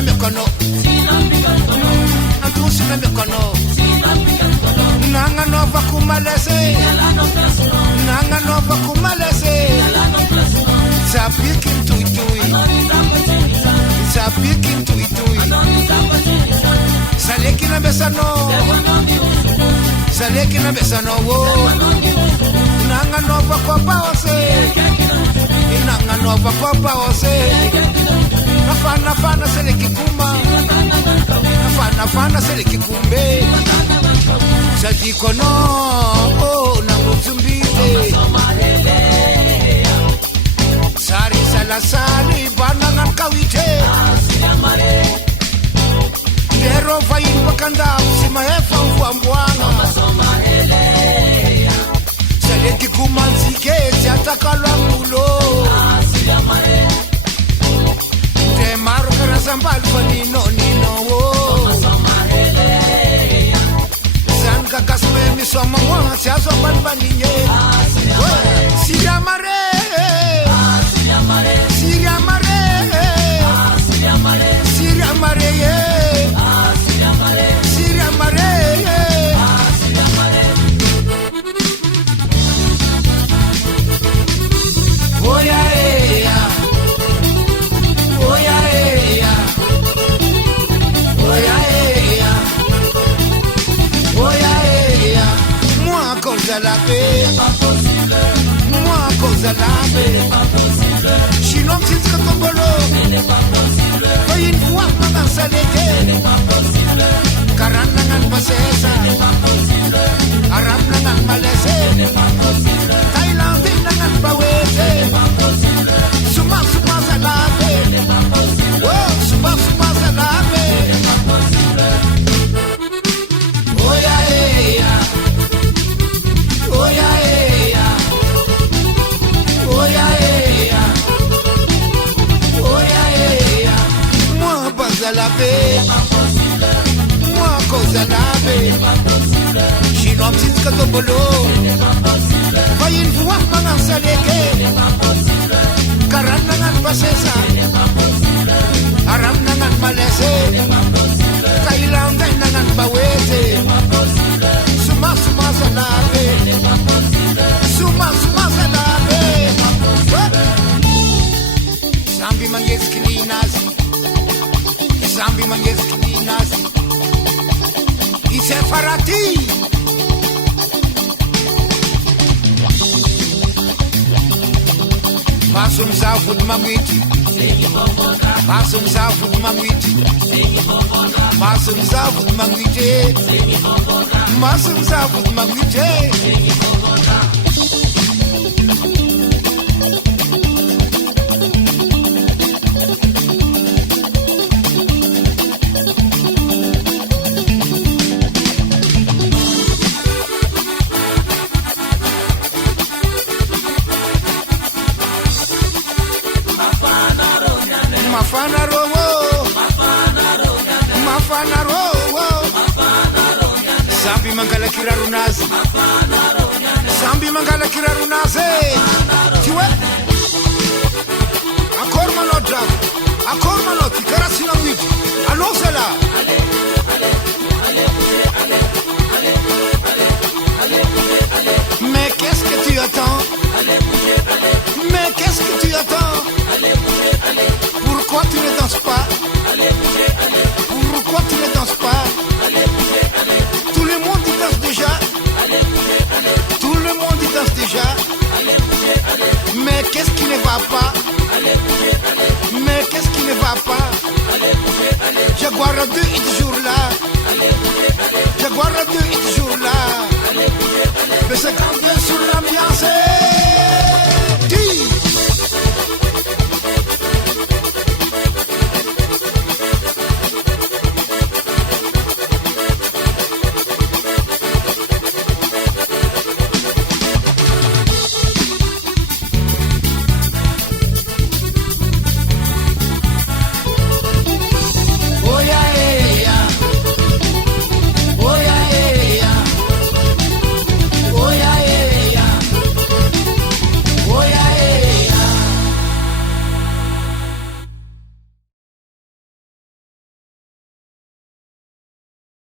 na mekono Antusi na mekono Nanga nova kumalese Nanga nova kumalese Sapikin tui tui Sapikin tui tui Saleki na besano Saleki na besano Nanga nova kwa paose Nanga nova kwa paose Nafana fana seleki kuma Nafana fana seleki kumbe Sadiko no Nangu tumbite Sari salasari Banangan kawite Dero vain bakanda Simahefa mfuambuanga Seleki kumanzike Siatakalwa mulo Maro karasambal fanino nino San kakasme misoma mwa Siaso balbaninye Siria mare Siria mare Siria mare Siria mare Siria mare Siria mare Oya la paix, pas possible. Moi, à cause de la paix, pas possible. Chinois, c'est ce que ton bolo, ce n'est pas possible. Fais une fois, maman, ça l'été, ce n'est pas possible. Karanangan passé, ça n'est pas possible. Arab nangan malaise, ce n'est pas possible. Thaïlandais nangan baoué, ce n'est pas possible. Souma, souma, ça la paix, ce n'est pas possible. Oh, souma, souma, ça la paix, ce n'est pas possible. Oh, ya, ya. Oh yeah, yeah. Oh yeah, yeah. Oh yeah, yeah. Moi, pas à la paix. Moi, cause à la paix. Chinois, c'est ce que ton boulot. Voyez une fois, maman, ça l'été. Karan nangan passé ça. Aram nangan malaise. Thaïlandais nangan bawete. Suma, suma, ça la paix. Suma, suma, ça la paix. Zambi manges klinazi. Zambi manges klinazi. Ise farati. Pasum zafut mamiti. Pasum zafut mamiti. Pasum zafut mamiti. Pasum zafut mamiti. Mafana rowo, mafana rowo, Sambi mangala kirarunazi, Sambi mangala kirarunazi. Tu vois? Encore malodra, encore maloti, karasina miti. Allons c'est là. Mais qu'est-ce que tu attends? Mais qu'est-ce que tu attends? Pourquoi tu ne danses pas? Pourquoi tu ne danses pas? Tout le monde y danse déjà. Tout le monde y danse déjà. Mais qu'est-ce qui ne va pas? Mais qu'est-ce qui ne va pas? Jaguar 2